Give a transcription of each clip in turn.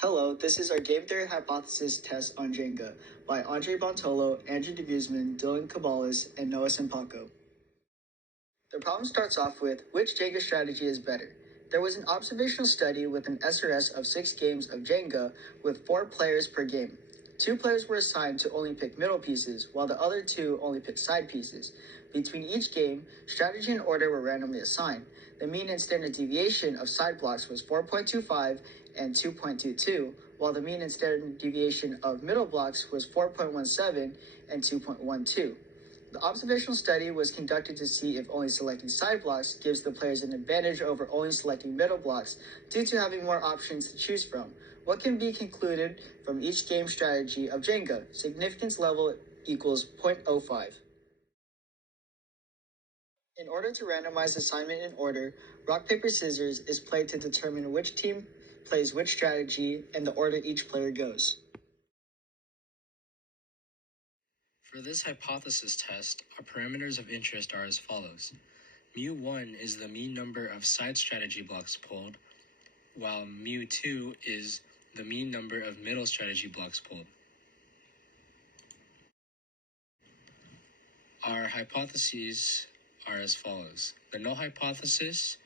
Hello, this is our game theory hypothesis test on Jenga by Andre Bontolo, Andrew DeGuzman, Dylan Cabales, and Noah Sampaco. The problem starts off with which Jenga strategy is better. There was an observational study with an SRS of 6 games of Jenga with 4 players per game. 2 players were assigned to only pick middle pieces, while the other 2 only picked side pieces. Between each game, strategy and order were randomly assigned. The mean and standard deviation of side blocks was 4.25 and 2.22, while the mean and standard deviation of middle blocks was 4.17 and 2.12. The observational study was conducted to see if only selecting side blocks gives the players an advantage over only selecting middle blocks due to having more options to choose from. What can be concluded from each game strategy of Jenga? Significance level equals 0.05. In order to randomize assignment in order, rock, paper, scissors is played to determine which team plays which strategy and the order each player goes. For this hypothesis test, our parameters of interest are as follows. Mu1 is the mean number of side strategy blocks pulled, while mu2 is the mean number of middle strategy blocks pulled. Our hypotheses are as follows. The null hypothesis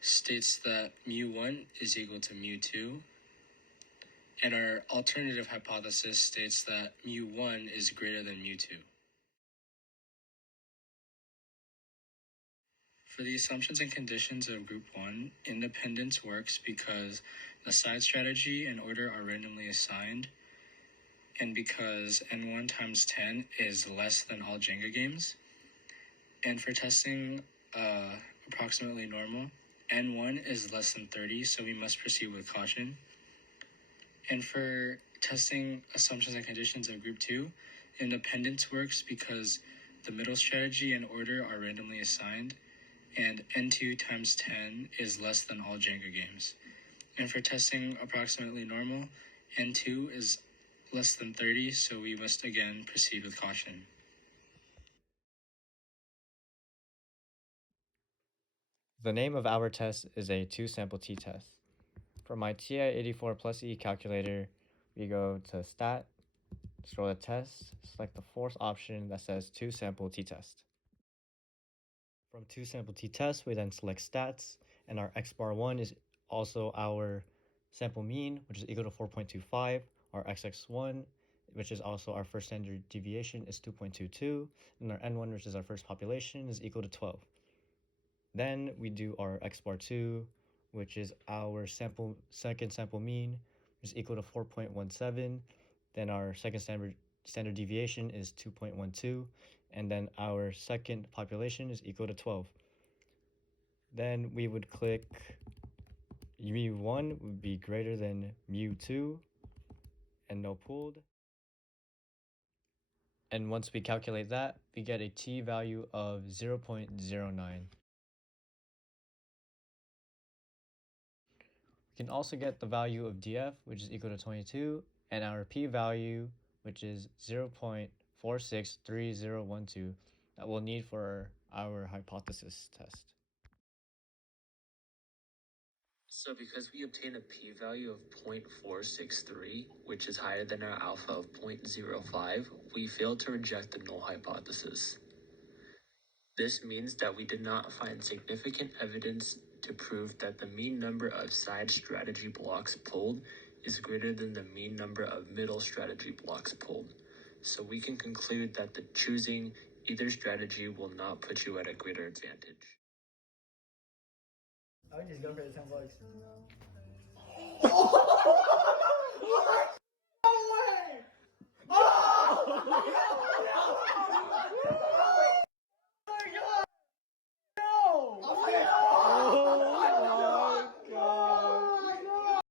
states that mu1 is equal to mu2, and our alternative hypothesis states that mu1 is greater than mu2. For the assumptions and conditions of Group 1, independence works because the side strategy and order are randomly assigned, and because n1 times 10 is less than all Jenga games. And for testing approximately normal, n1 is less than 30, so we must proceed with caution. And for testing assumptions and conditions of Group 2, independence works because the middle strategy and order are randomly assigned, and n2 times 10 is less than all Jenga games. And for testing approximately normal, n2 is less than 30, so we must again proceed with caution. The name of our test is a 2-sample t-test. For my TI-84 plus E calculator, we go to Stat, scroll to Test, select the 4th option that says 2-sample t-test. From 2-sample t-test, we then select Stats, and our x bar 1 is also our sample mean, which is equal to 4.25. Our xx1, which is also our first standard deviation, is 2.22, and our n1, which is our first population, is equal to 12. Then we do our x bar 2, which is our second sample mean, which is equal to 4.17. Then our second standard deviation is 2.12, and then our second population is equal to 12. Then we would click mu1 would be greater than mu2 and no pooled. And once we calculate that, we get a t value of 0.09. We can also get the value of df, which is equal to 22, and our p-value, which is 0.463012, that we'll need for our hypothesis test. So because we obtain a p-value of 0.463, which is higher than our alpha of 0.05, we failed to reject the null hypothesis. This means that we did not find significant evidence to prove that the mean number of side strategy blocks pulled is greater than the mean number of middle strategy blocks pulled. So we can conclude that the choosing either strategy will not put you at a greater advantage. I would just go for the 10 bucks.